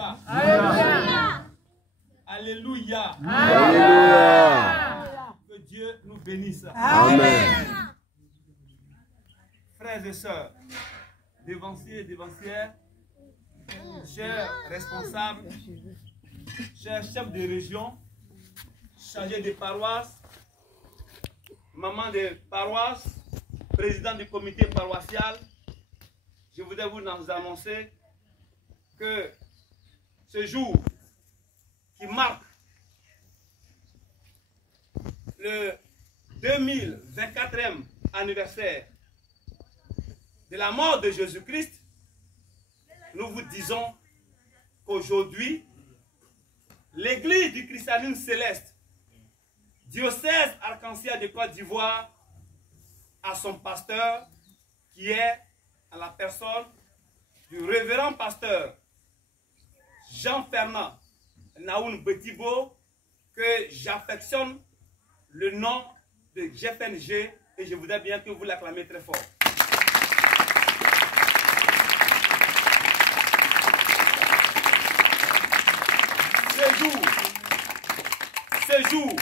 Alléluia. Alléluia. Alléluia. Que Dieu nous bénisse. Amen. Frères et sœurs, dévanciers et dévancières, chers responsables, chers chefs de région, chargés des paroisses, maman des paroisses, président du comité paroissial, je voudrais vous annoncer que ce jour qui marque le 2024e anniversaire de la mort de Jésus-Christ, nous vous disons qu'aujourd'hui, l'Église du christianisme céleste, diocèse arc-en-ciel de Côte d'Ivoire, a son pasteur qui est à la personne du révérend pasteur Jean-Fernand Naoun Betibo, que j'affectionne le nom de GFNG et je voudrais bien que vous l'acclamiez très fort. Ce jour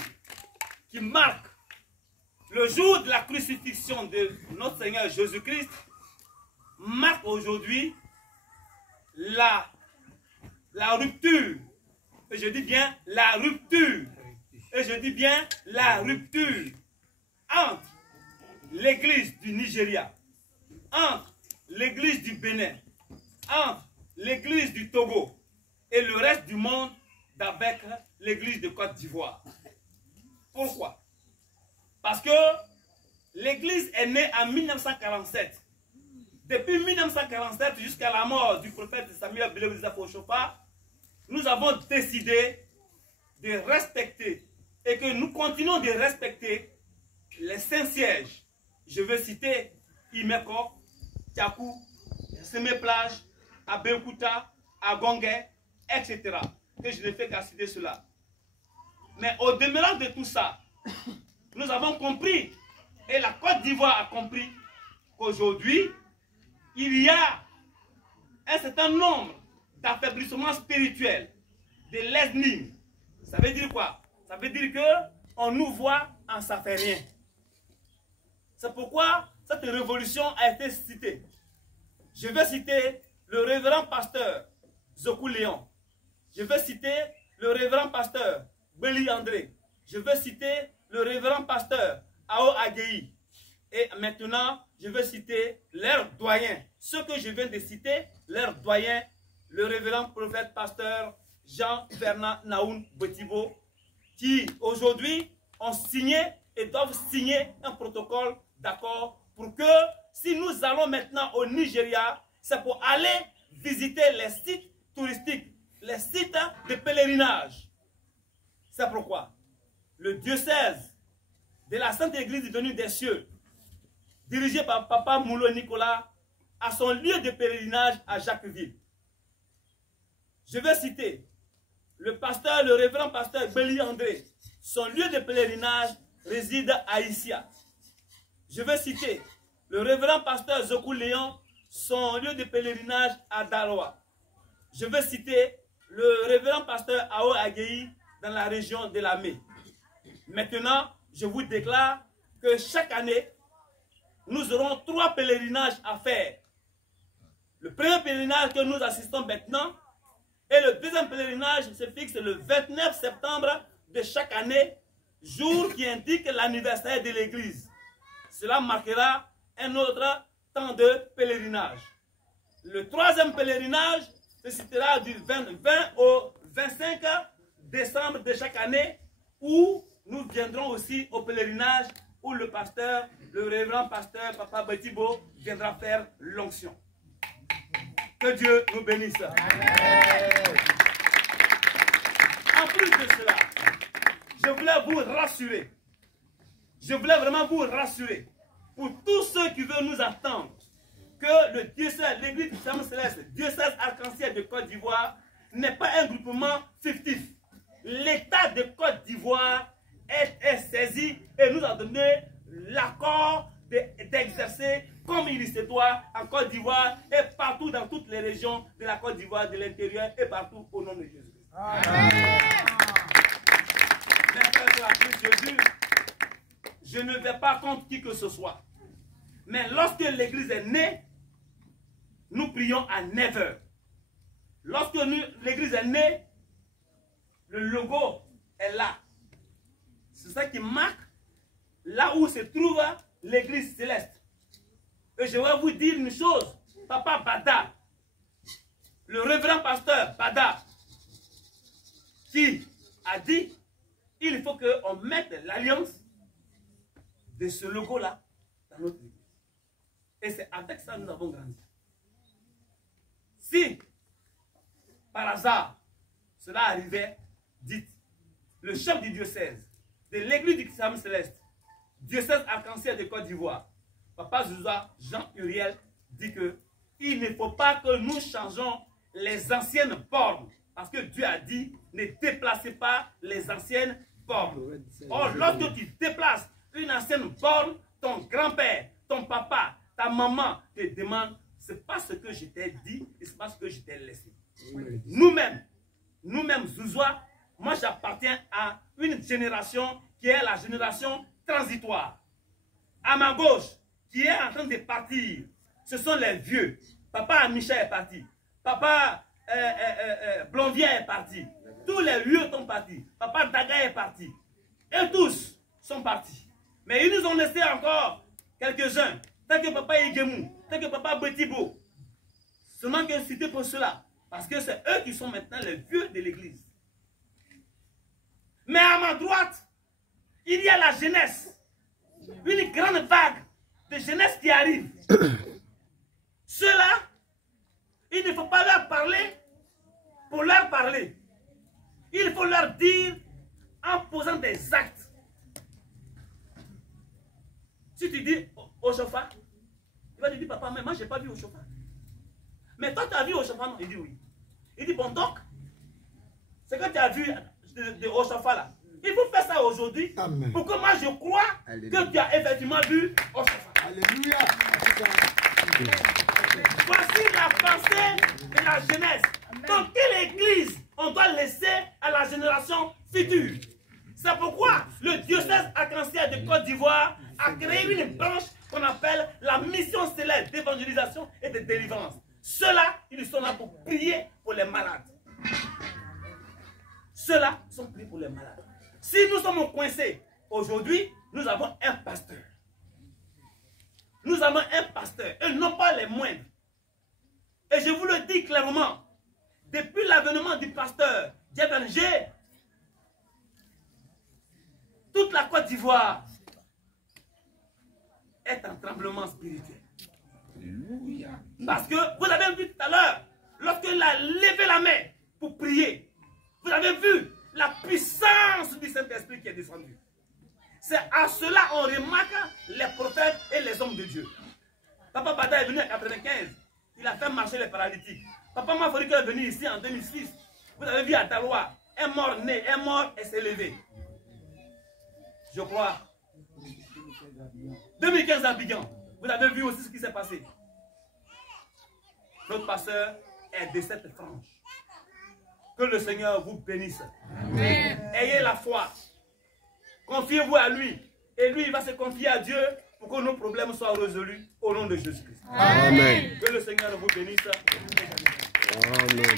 qui marque le jour de la crucifixion de notre Seigneur Jésus-Christ marque aujourd'hui la rupture. Et je dis bien la rupture. Et je dis bien la rupture entre l'église du Nigeria, entre l'église du Bénin, entre l'église du Togo et le reste du monde avec l'église de Côte d'Ivoire. Pourquoi? Parce que l'église est née en 1947. Depuis 1947 jusqu'à la mort du prophète Samuel Belebizafo-Chopa, nous avons décidé de respecter et que nous continuons de respecter les saints sièges. Je veux citer Imeko, Tiakou, Semé-Plage, Abeokuta, Agongé, etc. Que je ne fais qu'à citer cela. Mais au demeurant de tout ça, nous avons compris, et la Côte d'Ivoire a compris, qu'aujourd'hui, il y a un certain nombre d'affaiblissement spirituel, de lesnis. Ça veut dire quoi? Ça veut dire qu'on nous voit en ça fait rien. C'est pourquoi cette révolution a été citée. Je vais citer le révérend pasteur Zokou Léon. Je vais citer le révérend pasteur Beli André. Je vais citer le révérend pasteur Ao Agei. Et maintenant, je vais citer leur doyen. Ceux que je viens de citer, leur doyen, le révérend prophète pasteur Jean-Fernand Naoun Betibo, qui aujourd'hui ont signé et doivent signer un protocole d'accord pour que si nous allons maintenant au Nigeria, c'est pour aller visiter les sites touristiques, les sites de pèlerinage. C'est pourquoi le diocèse de la Sainte Église venue des cieux, dirigé par Papa Moulo Nicolas, a son lieu de pèlerinage à Jacquesville. Je vais citer le pasteur, le révérend pasteur Beli André. Son lieu de pèlerinage réside à Issia. Je vais citer le révérend pasteur Zokou Léon. Son lieu de pèlerinage à Daloa. Je vais citer le révérend pasteur Ao Agei dans la région de la Mé. Maintenant, je vous déclare que chaque année, nous aurons 3 pèlerinages à faire. Le premier pèlerinage que nous assistons maintenant et le deuxième pèlerinage se fixe le 29 septembre de chaque année, jour qui indique l'anniversaire de l'église. Cela marquera un autre temps de pèlerinage. Le troisième pèlerinage se situera du 20 au 25 décembre de chaque année, où nous viendrons aussi au pèlerinage où le pasteur, le révérend pasteur Papa Betibo viendra faire l'onction. Que Dieu nous bénisse. Amen. En plus de cela, je voulais vous rassurer. Je voulais vraiment vous rassurer pour tous ceux qui veulent nous attendre que le diocèse, l'église du Saint Céleste, diocèse arc-en-ciel de Côte d'Ivoire n'est pas un groupement fictif. L'État de Côte d'Ivoire est saisi et nous a donné l'accord d'exercer comme il se doit en Côte d'Ivoire et partout dans toutes les régions de la Côte d'Ivoire, de l'intérieur et partout au nom de Jésus. Amen. Jésus, je ne vais pas contre qui que ce soit. Mais lorsque l'église est née, nous prions à 9 heures. Lorsque l'église est née, le logo est là. C'est ça qui marque là où se trouve l'église céleste. Et je vais vous dire une chose. Papa Bada, le révérend pasteur Bada, qui a dit, il faut qu'on mette l'alliance de ce logo-là dans notre église. Et c'est avec ça que nous avons grandi. Si, par hasard, cela arrivait, dites, le chef du diocèse, de l'église du Saint Céleste, diocèse arc-en-ciel de Côte d'Ivoire, Papa Zouza Jean-Uriel dit que il ne faut pas que nous changeons les anciennes bornes. Parce que Dieu a dit, ne déplacez pas les anciennes bornes. Or, lorsque tu déplaces une ancienne borne, ton grand-père, ton papa, ta maman te demande, c'est pas ce que je t'ai dit et c'est pas ce que je t'ai laissé. Nous-mêmes, Zouzoua, moi j'appartiens à une génération qui est la génération transitoire. À ma gauche, qui est en train de partir, ce sont les vieux. Papa Michel est parti. Papa Blondier est parti. Tous les vieux sont partis. Papa Daga est parti. Et tous sont partis. Mais ils nous ont laissé encore quelques-uns. Tant que Papa Igemou, tant que Papa Betibo. Seulement que cité pour cela. Parce que c'est eux qui sont maintenant les vieux de l'église. Mais à ma droite, il y a la jeunesse. Une grande vague de jeunesse qui arrive. Ceux-là, il ne faut pas leur parler pour leur parler. Il faut leur dire en posant des actes. Si tu dis au chauffard, il va te dire, papa, mais moi je n'ai pas vu au chauffard. Mais toi, tu as vu au chauffard? Non, il dit oui. Il dit, bon, donc, ce que tu as vu au chauffard là, il faut faire ça aujourd'hui pour que moi je crois que tu as effectivement vu au chauffard. Alléluia. Voici la pensée de la jeunesse. Dans quelle église on doit laisser à la génération future? C'est pourquoi le diocèse arc-en-ciel de Côte d'Ivoire a créé une branche qu'on appelle la mission céleste d'évangélisation et de délivrance. Ceux-là, ils sont là pour prier pour les malades. Ceux-là sont priés pour les malades. Si nous sommes coincés, aujourd'hui, nous avons un pasteur. Nous avons un pasteur, et non pas les moindres. Et je vous le dis clairement, depuis l'avènement du pasteur Djebenje, toute la Côte d'Ivoire est en tremblement spirituel. Parce que vous avez vu tout à l'heure, lorsqu'il a levé la main pour prier, vous avez vu la puissance du Saint-Esprit qui est descendue. C'est à cela qu'on remarque les prophètes et les hommes de Dieu. Papa Bada est venu en 1995. Il a fait marcher les paralytiques. Papa Maforiko est venu ici en 2006. Vous avez vu à Taloa, un mort né, un mort et s'est levé. Je crois. 2015 à Abidjan. Vous avez vu aussi ce qui s'est passé. Notre pasteur est de cette frange. Que le Seigneur vous bénisse. Amen. Ayez la foi. Confiez-vous à lui. Et lui, il va se confier à Dieu pour que nos problèmes soient résolus au nom de Jésus-Christ. Amen. Que le Seigneur vous bénisse. Amen.